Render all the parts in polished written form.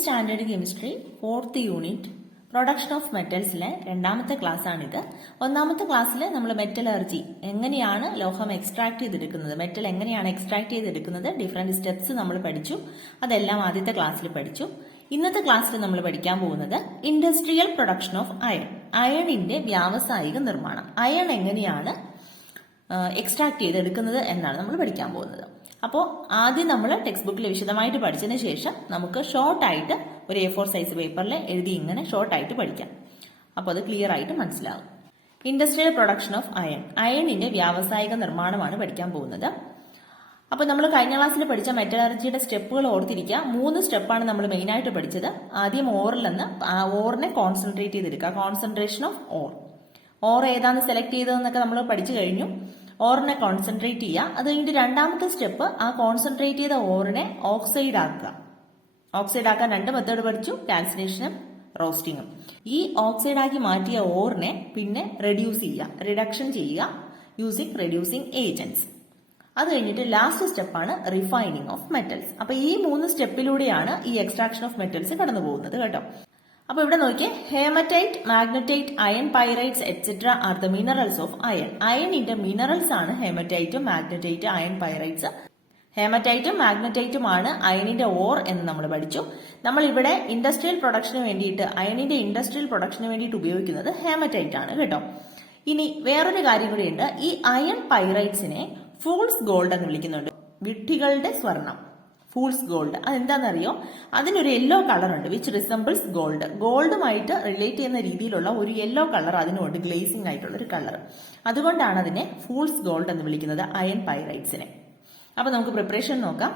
Standard chemistry 4th unit production of മെറ്റൽസിലെ രണ്ടാമത്തെ class ആണിത്. ഒന്നാമത്തെ ക്ലാസ്സിൽ നമ്മൾ മെറ്റലർജി എങ്ങനെയാണ് ലോഹം എക്സ്ട്രാക്ട് ചെയ്തെടുക്കുന്നത്, മെറ്റൽ എങ്ങനെയാണ് എക്സ്ട്രാക്ട് ചെയ്തെടുക്കുന്നത്, ഡിഫറെന്റ് സ്റ്റെപ്സ് നമ്മൾ പഠിച്ചു. അതെല്ലാം ആദ്യത്തെ ക്ലാസ്സിൽ പഠിച്ചു. ഇന്നത്തെ ക്ലാസ്സിൽ നമ്മൾ പഠിക്കാൻ പോകുന്നത് ഇൻഡസ്ട്രിയൽ പ്രൊഡക്ഷൻ ഓഫ് അയൺ, അയണിന്റെ വ്യാവസായിക നിർമ്മാണം, അയൺ എങ്ങനെയാണ് എക്സ്ട്രാക്ട് ചെയ്തെടുക്കുന്നത് എന്നാണ് നമ്മൾ പഠിക്കാൻ പോകുന്നത്. അപ്പോൾ ആദ്യം നമ്മൾ ടെക്സ്റ്റ് ബുക്കിൽ വിശദമായിട്ട് പഠിച്ചതിന് ശേഷം നമുക്ക് ഷോർട്ടായിട്ട് ഒരു A4 സൈസ് പേപ്പറിൽ എഴുതി ഇങ്ങനെ ഷോർട്ടായിട്ട് പഠിക്കാം. അപ്പോൾ അത് ക്ലിയർ ആയിട്ട് മനസ്സിലാകും. ഇൻഡസ്ട്രിയൽ പ്രൊഡക്ഷൻ ഓഫ് അയൺ, അയണിന്റെ വ്യാവസായിക നിർമ്മാണമാണ് പഠിക്കാൻ പോകുന്നത്. അപ്പോൾ നമ്മൾ കഴിഞ്ഞ ക്ലാസ്സിൽ പഠിച്ച മെറ്റലർജിയുടെ സ്റ്റെപ്പുകൾ ഓർത്തിരിക്കുക. 3 സ്റ്റെപ്പാണ് നമ്മൾ മെയിൻ ആയിട്ട് പഠിച്ചത്. ആദ്യം ഓറിൽ നിന്ന് ഓറിനെ കോൺസെൻട്രേറ്റ് ചെയ്തെടുക്കുക, കോൺസെൻട്രേഷൻ ഓഫ് ഓർ. ഓർ ഏതാന്ന് സെലക്ട് ചെയ്തതെന്നൊക്കെ നമ്മൾ പഠിച്ചു കഴിഞ്ഞു. ഓറിനെ കോൺസെൻട്രേറ്റ് ചെയ്യുക. അത് കഴിഞ്ഞിട്ട് രണ്ടാമത്തെ സ്റ്റെപ്പ് ആ കോൺസെൻട്രേറ്റ് ചെയ്ത ഓറിനെ ഓക്സൈഡ് ആക്കുക. ഓക്സൈഡ് ആക്കാൻ 2 മെത്തേഡ് പഠിച്ചു, കാൽസിനേഷനും റോസ്റ്റിങ്ങും. ഈ ഓക്സൈഡ് ആക്കി മാറ്റിയ ഓറിനെ പിന്നെ റെഡ്യൂസ് ചെയ്യുക, റിഡക്ഷൻ ചെയ്യുക യൂസിങ് റെഡ്യൂസിങ് ഏജന്റ്സ്. അത് കഴിഞ്ഞിട്ട് ലാസ്റ്റ് സ്റ്റെപ്പാണ് റിഫൈനിങ് ഓഫ് മെറ്റൽസ്. അപ്പൊ ഈ 3 സ്റ്റെപ്പിലൂടെയാണ് ഈ എക്സ്ട്രാക്ഷൻ ഓഫ് മെറ്റൽസ് കടന്നു പോകുന്നത് കേട്ടോ. അപ്പൊ ഇവിടെ നോക്കിയേ, haematite, magnetite, iron pyrites etcetera are the minerals of iron. അയണിന്റെ മിനറൽസ് ആണ് ഹേമറ്റൈറ്റും മാഗ്നറ്റൈറ്റ്, അയൺ പൈറൈറ്റ്സ്. ഹേമറ്റൈറ്റും മാഗ്നറ്റൈറ്റുമാണ് അയണിന്റെ ഓർ എന്ന് നമ്മൾ പഠിച്ചു. നമ്മൾ ഇവിടെ ഇൻഡസ്ട്രിയൽ പ്രൊഡക്ഷന് വേണ്ടിയിട്ട്, അയണിന്റെ ഇൻഡസ്ട്രിയൽ പ്രൊഡക്ഷന് വേണ്ടിയിട്ട് ഉപയോഗിക്കുന്നത് ഹേമറ്റൈറ്റ് ആണ് കേട്ടോ. ഇനി വേറൊരു കാര്യം കൂടിയുണ്ട്, ഈ അയൺ പൈറൈറ്റ്സിനെ ഫൂൾസ് ഗോൾഡ് എന്ന് വിളിക്കുന്നുണ്ട്. വിഡ്ഢികളുടെ സ്വർണം, ഫൂൾസ് ഗോൾഡ്. അതെന്താണെന്നറിയോ? അതിനൊരു യെല്ലോ കളർ ഉണ്ട്, വിച്ച് റിസംബിൾസ് ഗോൾഡ്. ഗോൾഡുമായിട്ട് റിലേറ്റ് ചെയ്യുന്ന രീതിയിലുള്ള ഒരു യെല്ലോ കളർ അതിനുണ്ട്, ഗ്ലേസിംഗ് ആയിട്ടുള്ള ഒരു കളർ. അതുകൊണ്ടാണ് അതിനെ ഫൂൾസ് ഗോൾഡ് എന്ന് വിളിക്കുന്നത്, അയൺ പൈറൈറ്റ്സിനെ. അപ്പൊ നമുക്ക് പ്രിപ്പറേഷൻ നോക്കാം.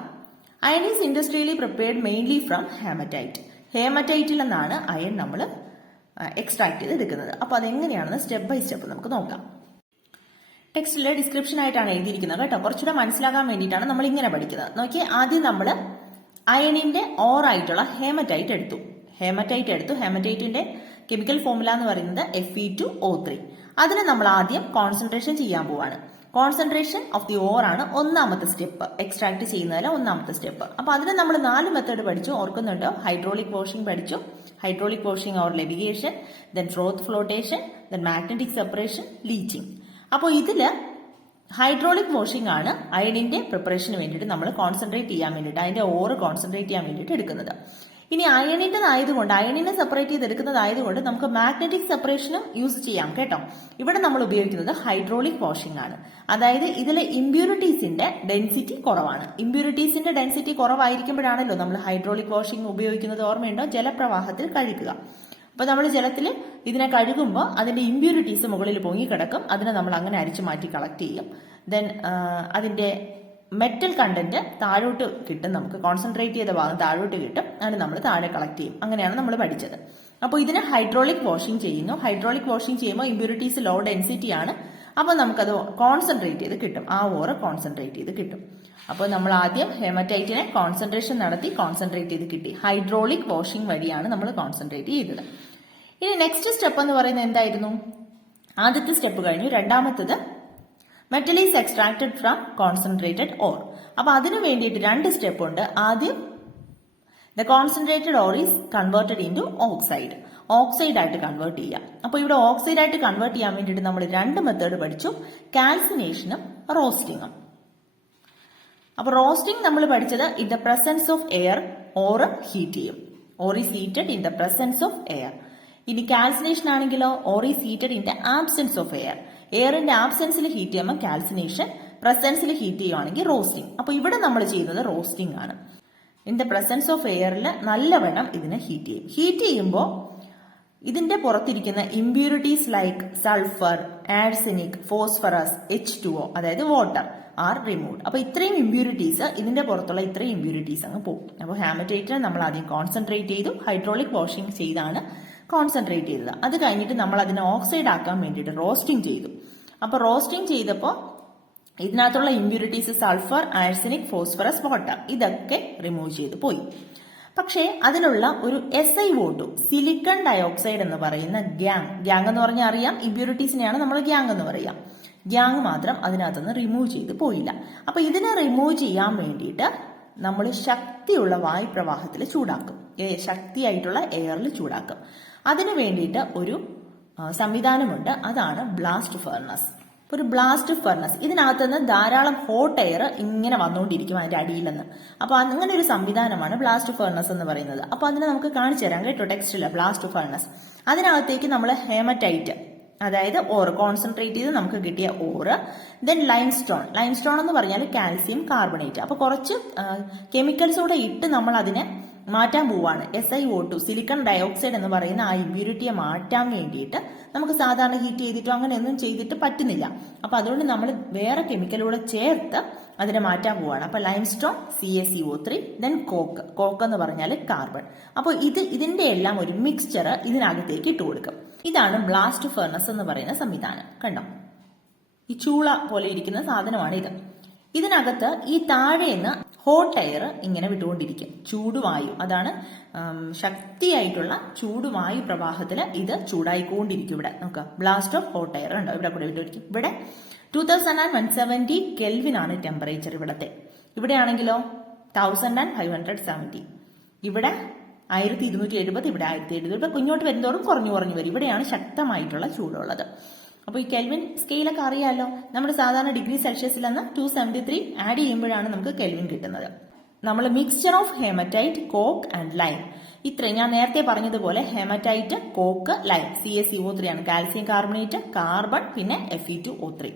Iron is industrially prepared mainly from haematite. ഹേമറ്റൈറ്റിൽ നിന്നാണ് അയൺ നമ്മൾ എക്സ്ട്രാക്ട് ചെയ്ത് എടുക്കുന്നത്. അപ്പൊ അതെങ്ങനെയാണെന്ന് സ്റ്റെപ്പ് ബൈ സ്റ്റെപ്പ് നമുക്ക് നോക്കാം. ടെക്സ്റ്റിലെ ഡിസ്ക്രിപ്ഷൻ ആയിട്ടാണ് എഴുതിയിരിക്കുന്നത് കേട്ടോ. കുറച്ചുകൂടെ മനസ്സിലാക്കാൻ വേണ്ടിയിട്ടാണ് നമ്മൾ ഇങ്ങനെ പഠിക്കുന്നത്. നോക്കിയേ, ആദ്യം നമ്മൾ അയണിന്റെ ഓർ ആയിട്ടുള്ള ഹേമറ്റൈറ്റ് എടുത്തു. ഹേമറ്റൈറ്റിന്റെ കെമിക്കൽ ഫോർമുല എന്ന് പറയുന്നത് Fe2O3. അതിനെ നമ്മൾ ആദ്യം കോൺസെൻട്രേഷൻ ചെയ്യാൻ പോവാണ്. കോൺസെൻട്രേഷൻ ഓഫ് ദി ഓർ ആണ് ഒന്നാമത്തെ സ്റ്റെപ്പ്, എക്സ്ട്രാക്ട് ചെയ്യുന്നതിലെ ഒന്നാമത്തെ സ്റ്റെപ്പ്. അപ്പൊ അതിന് നമ്മൾ 4 മെത്തേഡ് പഠിച്ചു, ഓർക്കുന്നുണ്ടോ? ഹൈഡ്രോളിക് വാഷിംഗ് പഠിച്ചു, hydraulic washing or levigation, then ഫ്രോത്ത് flotation, then magnetic separation, leaching. അപ്പോൾ ഇതില് ഹൈഡ്രോളിക് വാഷിംഗ് ആണ് അയണിന്റെ പ്രിപ്പറേഷന് വേണ്ടിയിട്ട് നമ്മൾ കോൺസെൻട്രേറ്റ് ചെയ്യാൻ വേണ്ടിയിട്ട്, അതിന്റെ ഓറ് കോൺസെൻട്രേറ്റ് ചെയ്യാൻ വേണ്ടിയിട്ട് എടുക്കുന്നത്. ഇനി അയണിന്റേതായതുകൊണ്ട്, അയണിനെ സെപ്പറേറ്റ് ചെയ്തെടുക്കുന്നതായതുകൊണ്ട് നമുക്ക് മാഗ്നറ്റിക് സെപ്പറേഷനും യൂസ് ചെയ്യാം കേട്ടോ. ഇവിടെ നമ്മൾ ഉപയോഗിക്കുന്നത് ഹൈഡ്രോളിക് വാഷിംഗ് ആണ്. അതായത് ഇതിലെ ഇമ്പ്യൂരിറ്റീസിന്റെ ഡെൻസിറ്റി കുറവാണ്. ഇമ്പ്യൂരിറ്റീസിന്റെ ഡെൻസിറ്റി കുറവായിരിക്കുമ്പോഴാണല്ലോ നമ്മൾ ഹൈഡ്രോളിക് വാഷിംഗ് ഉപയോഗിക്കുന്നത്. ഓർമ്മയുണ്ടോ? ജലപ്രവാഹത്തിൽ കഴുകുക. അപ്പൊ നമ്മൾ ജലത്തിൽ ഇതിനെ കഴുകുമ്പോൾ അതിന്റെ ഇമ്പ്യൂരിറ്റീസ് മുകളിൽ പൊങ്ങിക്കിടക്കും. അതിനെ നമ്മൾ അങ്ങനെ അരിച്ചു മാറ്റി കളക്ട് ചെയ്യും. ദെൻ അതിന്റെ മെറ്റൽ കണ്ടന്റ് താഴോട്ട് കിട്ടും, നമുക്ക് കോൺസെൻട്രേറ്റ് ചെയ്ത ഭാഗം താഴോട്ട് കിട്ടും. അത് നമ്മൾ താഴെ കളക്ട് ചെയ്യും. അങ്ങനെയാണ് നമ്മൾ പഠിച്ചത്. അപ്പോൾ ഇതിനെ ഹൈഡ്രോളിക് വാഷിംഗ് ചെയ്യുന്നു. ഹൈഡ്രോളിക് വാഷിംഗ് ചെയ്യുമ്പോൾ ഇമ്പ്യൂരിറ്റീസ് ലോ ഡെൻസിറ്റി ആണ്. അപ്പോൾ നമുക്കത് കോൺസെൻട്രേറ്റ് ചെയ്ത് കിട്ടും, ആ ഓറ് കോൺസെൻട്രേറ്റ് ചെയ്ത് കിട്ടും. അപ്പോൾ നമ്മൾ ആദ്യം ഹേമറ്റൈറ്റിനെ കോൺസെൻട്രേഷൻ നടത്തി കോൺസെൻട്രേറ്റ് ചെയ്ത് കിട്ടി. ഹൈഡ്രോളിക് വാഷിംഗ് വഴിയാണ് നമ്മൾ കോൺസെൻട്രേറ്റ് ചെയ്തത്. ഇനി നെക്സ്റ്റ് സ്റ്റെപ്പ് എന്ന് പറയുന്നത് എന്തായിരുന്നു? ആദ്യത്തെ സ്റ്റെപ്പ് കഴിഞ്ഞു. രണ്ടാമത്തത് metal is extracted from concentrated ore. അപ്പൊ അതിനു വേണ്ടിയിട്ട് 2 സ്റ്റെപ്പ് ഉണ്ട്. ആദ്യം the concentrated ore is converted into oxide. Oxide ആയിട്ട് കൺവേർട്ട് ചെയ്യാം. അപ്പൊ ഇവിടെ ഓക്സൈഡ് ആയിട്ട് കൺവേർട്ട് ചെയ്യാൻ വേണ്ടിയിട്ട് നമ്മൾ 2 മെത്തേഡ് പഠിച്ചു, കാൽസിനേഷനും റോസ്റ്റിങ്ങും. അപ്പൊ റോസ്റ്റിംഗ് നമ്മൾ പഠിച്ചത് in the presence of air, ore heat ചെയ്യും. Ore is heated in the presence of air. ഇനി കാൽസിനേഷൻ ആണെങ്കിലോ, ore is heated in the absence of air. എയറിന്റെ ആബ്സെൻസിൽ ഹീറ്റ് ചെയ്യുമ്പോൾ കാൽസിനേഷൻ, പ്രസൻസിൽ ഹീറ്റ് ചെയ്യുവാണെങ്കിൽ റോസ്റ്റിംഗ്. അപ്പൊ ഇവിടെ നമ്മൾ ചെയ്യുന്നത് റോസ്റ്റിംഗ് ആണ്. ഇൻ ദ പ്രസൻസ് ഓഫ് എയറിൽ നല്ലവണ്ണം ഇതിനെ ഹീറ്റ് ചെയ്യും. ഹീറ്റ് ചെയ്യുമ്പോൾ ഇതിന്റെ പുറത്തിരിക്കുന്ന impurities like sulphur, arsenic, phosphorus, H2O അതായത് വാട്ടർ ആർ റിമൂവ്ഡ്. അപ്പൊ ഇത്രയും ഇമ്പ്യൂരിറ്റീസ്, ഇതിന്റെ പുറത്തുള്ള ഇത്രയും ഇമ്പ്യൂരിറ്റീസ് അങ്ങ് പോകും. അപ്പോൾ ഹേമറ്റൈറ്റിനെ നമ്മൾ ആദ്യം കോൺസെൻട്രേറ്റ് ചെയ്തു, ഹൈഡ്രോളിക് വാഷിംഗ് ചെയ്താണ് കോൺസെൻട്രേറ്റ് ചെയ്തത്. അത് കഴിഞ്ഞിട്ട് നമ്മൾ അതിനെ ഓക്സൈഡ് ആക്കാൻ വേണ്ടിയിട്ട് റോസ്റ്റിംഗ് ചെയ്തു. അപ്പൊ റോസ്റ്റിംഗ് ചെയ്തപ്പോൾ ഇതിനകത്തുള്ള impurities sulphur, arsenic, phosphorus, water ഇതൊക്കെ റിമൂവ് ചെയ്ത് പോയി. പക്ഷേ അതിലുള്ള ഒരു SiO2, സിലിക്കൺ ഡയോക്സൈഡ് എന്ന് പറയുന്ന ഗ്യാങ് എന്ന് പറഞ്ഞാൽ അറിയാം, ഇമ്പ്യൂരിറ്റീസിനെയാണ് നമ്മൾ ഗ്യാങ് എന്ന് പറയാം. ഗ്യാങ് മാത്രം അതിനകത്തുനിന്ന് റിമൂവ് ചെയ്ത് പോയില്ല. അപ്പൊ ഇതിനെ റിമൂവ് ചെയ്യാൻ വേണ്ടിയിട്ട് നമ്മൾ ശക്തിയുള്ള വായുപ്രവാഹത്തിൽ ചൂടാക്കും. ശക്തിയായിട്ടുള്ള എയറിൽ ചൂടാക്കും. അതിനു വേണ്ടിയിട്ട് ഒരു സംവിധാനമുണ്ട്, അതാണ് ബ്ലാസ്റ്റ് ഫർണസ്. ഒരു ബ്ലാസ്റ്റ് ഫർണസ്, ഇതിനകത്ത് നിന്ന് ധാരാളം ഹോട്ട് എയർ ഇങ്ങനെ വന്നുകൊണ്ടിരിക്കും അതിന്റെ അടിയിൽ നിന്ന്. അപ്പൊ അങ്ങനെ ഒരു സംവിധാനമാണ് ബ്ലാസ്റ്റ് ഫർണസ് എന്ന് പറയുന്നത്. അപ്പൊ അതിനെ നമുക്ക് കാണിച്ചു തരാം കേട്ടോ, ടെക്സ്റ്റില് ബ്ലാസ്റ്റ് ഫർണസ്. അതിനകത്തേക്ക് നമ്മൾ ഹേമറ്റൈറ്റ്, അതായത് ഓർ കോൺസെൻട്രേറ്റ് ചെയ്ത് നമുക്ക് കിട്ടിയ ഓറ്, ദെൻ ലൈംസ്റ്റോൺ. ലൈംസ്റ്റോൺ എന്ന് പറഞ്ഞാൽ കാൽസ്യം കാർബണേറ്റ്. അപ്പൊ കുറച്ച് കെമിക്കൽസ് കൂടെ ഇട്ട് നമ്മൾ അതിനെ മാറ്റാൻ പോവാണ്. SiO2 സിലിക്കൺ ഡയോക്സൈഡ് എന്ന് പറയുന്ന ആ ഇമ്പ്യൂരിറ്റിയെ മാറ്റാൻ വേണ്ടിയിട്ട് നമുക്ക് സാധാരണ ഹീറ്റ് ചെയ്തിട്ടോ അങ്ങനെയൊന്നും ചെയ്തിട്ട് പറ്റുന്നില്ല. അപ്പൊ അതുകൊണ്ട് നമ്മൾ വേറെ കെമിക്കലൂടെ ചേർത്ത് അതിനെ മാറ്റാൻ പോവാണ്. അപ്പൊ ലൈംസ്റ്റോൺ CaCO3, ദെൻ കോക്ക് എന്ന് പറഞ്ഞാൽ കാർബൺ. അപ്പോൾ ഇതിന്റെ എല്ലാം ഒരു മിക്സ്ചർ ഇതിനകത്തേക്ക് ഇട്ട് കൊടുക്കും. ഇതാണ് ബ്ലാസ്റ്റ് ഫർണസ് എന്ന് പറയുന്ന സംവിധാനം. കണ്ടോ, ഈ ചൂള പോലെ ഇരിക്കുന്ന സാധനമാണ് ഇത്. ഇതിനകത്ത് ഈ താഴേന്ന് ഹോട്ട് എയർ ഇങ്ങനെ വിട്ടുകൊണ്ടിരിക്കും, ചൂടുവായു. അതാണ് ശക്തിയായിട്ടുള്ള ചൂടുവായു പ്രവാഹത്തിൽ ഇത് ചൂടായിക്കൊണ്ടിരിക്കും. ഇവിടെ നോക്കുക, ബ്ലാസ്റ്റ് ഓഫ് ഹോട്ട് എയർ ഉണ്ടോ, ഇവിടെ കൂടെ വിട്ടുകൊണ്ടിരിക്കും. ഇവിടെ 2170 കെൽവിൻ ആണ് ടെമ്പറേച്ചർ ഇവിടത്തെ. ഇവിടെയാണെങ്കിലോ 1570. ഇവിടെ 1270, ഇവിടെ 1770. ഇങ്ങോട്ട് വരുന്നതോറും കുറഞ്ഞു കുറഞ്ഞു വരും. ഇവിടെയാണ് ശക്തമായിട്ടുള്ള ചൂടുള്ളത്. അപ്പോൾ ഈ കെൽവിൻ സ്കെയിലൊക്കെ അറിയാമല്ലോ. നമ്മൾ സാധാരണ ഡിഗ്രി സെൽഷ്യസിൽ നിന്ന് 273 ആഡ് ചെയ്യുമ്പോഴാണ് നമുക്ക് കെൽവിൻ കിട്ടുന്നത്. നമ്മൾ mixture of haematite, coke and lime, ഇത്രയും ഞാൻ നേരത്തെ പറഞ്ഞതുപോലെ ഹേമറ്റൈറ്റ്, കോക്ക്, ലൈം, CaCO3 ആണ്, കാൽസ്യം കാർബണേറ്റ്, കാർബൺ, പിന്നെ Fe2O3.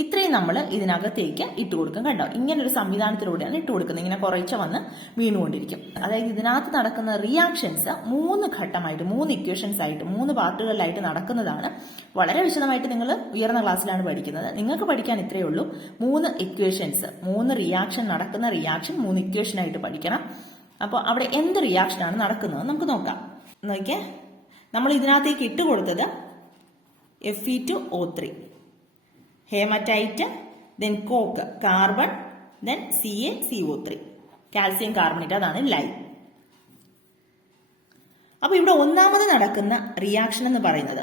ഇത്രയും നമ്മൾ ഇതിനകത്തേക്ക് ഇട്ട് കൊടുക്കും. കണ്ടോ, ഇങ്ങനൊരു സംവിധാനത്തിലൂടെയാണ് ഇട്ട് കൊടുക്കുന്നത്. ഇങ്ങനെ കുറച്ച് വന്ന് വീണുകൊണ്ടിരിക്കും. അതായത് ഇതിനകത്ത് നടക്കുന്ന റിയാക്ഷൻസ് 3 ഘട്ടമായിട്ട്, 3 ഇക്വേഷൻസ് ആയിട്ട്, 3 പാർട്ടുകളിലായിട്ട് നടക്കുന്നതാണ്. വളരെ വിശദമായിട്ട് നിങ്ങൾ ഉയർന്ന ക്ലാസ്സിലാണ് പഠിക്കുന്നത്. നിങ്ങൾക്ക് പഠിക്കാൻ ഇത്രയേ ഉള്ളൂ. 3 ഇക്വേഷൻസ്, 3 റിയാക്ഷൻ നടക്കുന്ന റിയാക്ഷൻ 3 ഇക്വേഷൻ ആയിട്ട് പഠിക്കണം. അപ്പോൾ അവിടെ എന്ത് റിയാക്ഷനാണ് നടക്കുന്നത് നമുക്ക് നോക്കാം. നോക്കിയേ, നമ്മൾ ഇതിനകത്തേക്ക് ഇട്ട് കൊടുത്തത് Fe2O3, haematite, then coke, carbon, then CaCO3, calcium carbonate, അതാണ് ലൈം. അപ്പൊ ഇവിടെ ഒന്നാമത് നടക്കുന്ന റിയാക്ഷൻ എന്ന് പറയുന്നത്,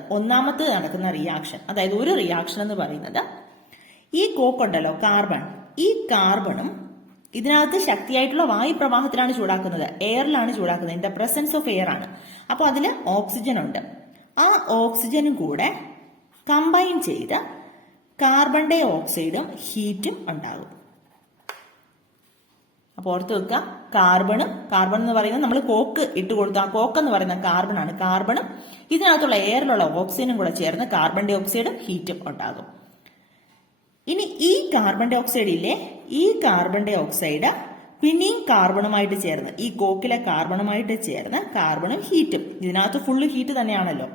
അതായത് ഒരു റിയാക്ഷൻ എന്ന് പറയുന്നത്, ഈ കോക്ക് ഉണ്ടല്ലോ, കാർബൺ, ഈ കാർബണും ഇതിനകത്ത് ശക്തിയായിട്ടുള്ള വായു പ്രവാഹത്തിലാണ് ചൂടാക്കുന്നത്, എയറിലാണ് ചൂടാക്കുന്നത്. In the presence of air ആണ്. അപ്പോൾ അതിൽ ഓക്സിജൻ ഉണ്ട്. ആ ഓക്സിജനും കൂടെ കമ്പൈൻ ചെയ്ത് കാർബൺ ഡൈ ഓക്സൈഡും ഹീറ്റും ഉണ്ടാകും. അപ്പോൾ ഓർത്ത് വെക്കുക, കാർബൺ എന്ന് പറയുന്നത് നമ്മൾ കോക്ക് ഇട്ട് കൊടുത്ത ആ കോക്ക് എന്ന് പറയുന്ന കാർബൺ ആണ്. കാർബണും ഇതിനകത്തുള്ള എയറിലുള്ള ഓക്സിജനും കൂടെ ചേർന്ന് കാർബൺ ഡൈ ഓക്സൈഡും ഹീറ്റും ഉണ്ടാകും. ഇനി ഈ കാർബൺ ഡൈ ഓക്സൈഡ് ഇല്ലേ, ഈ കാർബൺ ഡൈ ഓക്സൈഡ് പിന്നെയും കാർബണുമായിട്ട് ചേർന്ന്, ഈ കോക്കിലെ കാർബണുമായിട്ട് ചേർന്ന് കാർബണും ഹീറ്റും, ഇതിനകത്ത് ഫുള്ള് ഹീറ്റ് തന്നെയാണല്ലോ,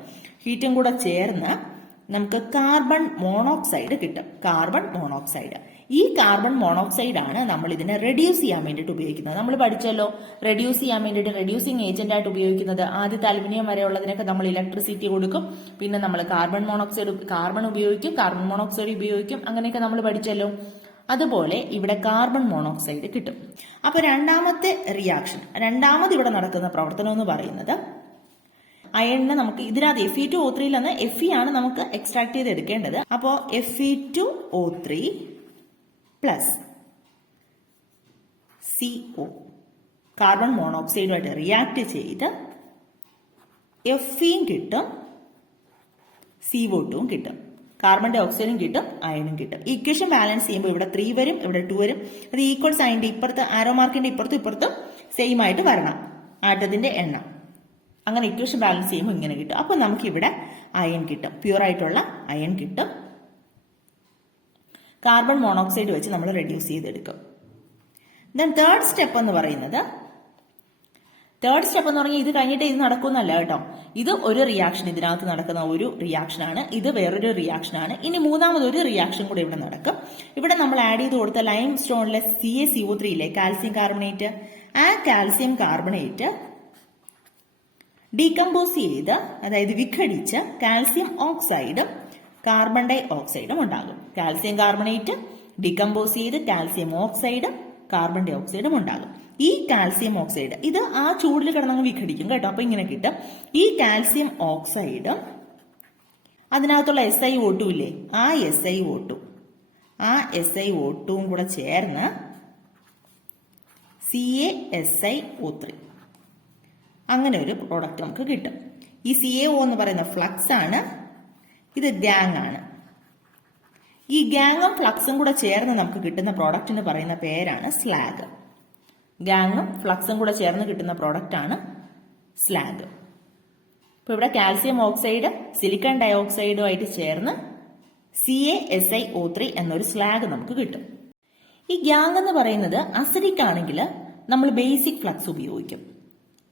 ഹീറ്റും കൂടെ ചേർന്ന് നമുക്ക് കാർബൺ മോണോക്സൈഡ് കിട്ടും. കാർബൺ മോണോക്സൈഡ്, ഈ കാർബൺ മോണോക്സൈഡ് ആണ് നമ്മൾ ഇതിനെ റെഡ്യൂസ് ചെയ്യാൻ വേണ്ടിയിട്ട് ഉപയോഗിക്കുന്നത്. നമ്മൾ പഠിച്ചല്ലോ, റെഡ്യൂസ് ചെയ്യാൻ വേണ്ടിയിട്ട് റെഡ്യൂസിങ് ഏജന്റ് ആയിട്ട് ഉപയോഗിക്കുന്നത്, ആദ്യത്തെ അലുമിനിയം വരെ ഉള്ളതിനൊക്കെ നമ്മൾ ഇലക്ട്രിസിറ്റി കൊടുക്കും. പിന്നെ നമ്മൾ കാർബൺ ഉപയോഗിക്കും, കാർബൺ മോണോക്സൈഡ് ഉപയോഗിക്കും, അങ്ങനെയൊക്കെ നമ്മൾ പഠിച്ചല്ലോ. അതുപോലെ ഇവിടെ കാർബൺ മോണോക്സൈഡ് കിട്ടും. അപ്പൊ രണ്ടാമത്തെ റിയാക്ഷൻ, രണ്ടാമത് ഇവിടെ നടക്കുന്ന പ്രവർത്തനം എന്ന് പറയുന്നത്, അയണിനെ നമുക്ക് ഇതിനകത്ത് Fe2O3 നിന്ന് Fe ആണ് നമുക്ക് എക്സ്ട്രാക്ട് ചെയ്ത് എടുക്കേണ്ടത്. അപ്പോൾ Fe2O3 പ്ലസ് CO, കാർബൺ മോണോക്സൈഡുമായിട്ട് റിയാക്ട് ചെയ്ത് Feയും കിട്ടും, CO2 കിട്ടും, കാർബൺ ഡൈ ഓക്സൈഡും കിട്ടും, അയണും കിട്ടും. ഇക്വേഷൻ ബാലൻസ് ചെയ്യുമ്പോൾ ഇവിടെ 3 വരും, ഇവിടെ 2 വരും. അത് ഈക്വൽ സൈനിന്റെ ഇപ്പുറത്ത്, ആരോ മാർക്കിന്റെ ഇപ്പുറത്തും സെയിം ആയിട്ട് വരണം ആറ്റത്തിന്റെ എണ്ണം. അങ്ങനെ ഇക്വേഷൻ ബാലൻസ് ചെയ്യുമ്പോൾ ഇങ്ങനെ കിട്ടും. അപ്പോൾ നമുക്ക് ഇവിടെ അയൺ കിട്ടും, പ്യൂർ ആയിട്ടുള്ള അയൺ കിട്ടും. കാർബൺ മോണോക്സൈഡ് വെച്ച് നമ്മൾ റെഡ്യൂസ് ചെയ്തെടുക്കും. ദെൻ തേർഡ് സ്റ്റെപ്പ് എന്ന് പറഞ്ഞാൽ ഇത് കഴിഞ്ഞിട്ട് ഇത് നടക്കുന്നല്ല കേട്ടോ. ഇത് ഒരു റിയാക്ഷൻ, ഇതിനകത്ത് നടക്കുന്ന ഒരു റിയാക്ഷനാണ്, ഇത് വേറൊരു റിയാക്ഷനാണ്. ഇനി മൂന്നാമതൊരു റിയാക്ഷൻ കൂടെ ഇവിടെ നടക്കും. ഇവിടെ നമ്മൾ ആഡ് ചെയ്ത് കൊടുത്ത ലൈം സ്റ്റോണിലെ CaCO3 ഇല്ലേ, കാൽസ്യം കാർബണേറ്റ്, ആ കാൽസ്യം കാർബണേറ്റ് ഡീകമ്പോസ് ചെയ്ത്, അതായത് വിഘടിച്ച് കാൽസ്യം ഓക്സൈഡും കാർബൺ ഡൈ ഓക്സൈഡും ഉണ്ടാകും. കാൽസ്യം കാർബണേറ്റ് ഡീകമ്പോസ് ചെയ്ത് കാൽസ്യം ഓക്സൈഡും കാർബൺ ഡൈ ഓക്സൈഡും ഉണ്ടാകും. ഈ കാൽസ്യം ഓക്സൈഡ് ഇത് ആ ചൂടിൽ കിടന്നങ്ങ് വിഘടിക്കും കേട്ടോ. അപ്പൊ ഇങ്ങനെ കിട്ടും. ഈ കാൽസ്യം ഓക്സൈഡും അതിനകത്തുള്ള SiO2 ഇല്ലേ, ആ SiO2 കൂടെ ചേർന്ന് CaSiO3, അങ്ങനെ ഒരു പ്രോഡക്റ്റ് നമുക്ക് കിട്ടും. ഈ CaO എന്ന് പറയുന്ന ഫ്ലക്സ് ആണ്, ഇത് ഗാങ് ആണ്. ഈ ഗാങ്ങും ഫ്ലക്സും കൂടെ ചേർന്ന് നമുക്ക് കിട്ടുന്ന പ്രോഡക്റ്റിന് പറയുന്ന പേരാണ് സ്ലാഗ്. ഗാങ്ങും ഫ്ലക്സും കൂടെ ചേർന്ന് കിട്ടുന്ന പ്രോഡക്റ്റ് ആണ് സ്ലാഗ്. ഇപ്പൊ ഇവിടെ കാൽസ്യം ഓക്സൈഡ് സിലിക്കൺ ഡയോക്സൈഡുമായിട്ട് ചേർന്ന് CaSiO3 എന്നൊരു സ്ലാഗ് നമുക്ക് കിട്ടും. ഈ ഗ്യാങ് എന്ന് പറയുന്നത് അസിഡിക് ആണെങ്കിൽ നമ്മൾ ബേസിക് ഫ്ലക്സ് ഉപയോഗിക്കും.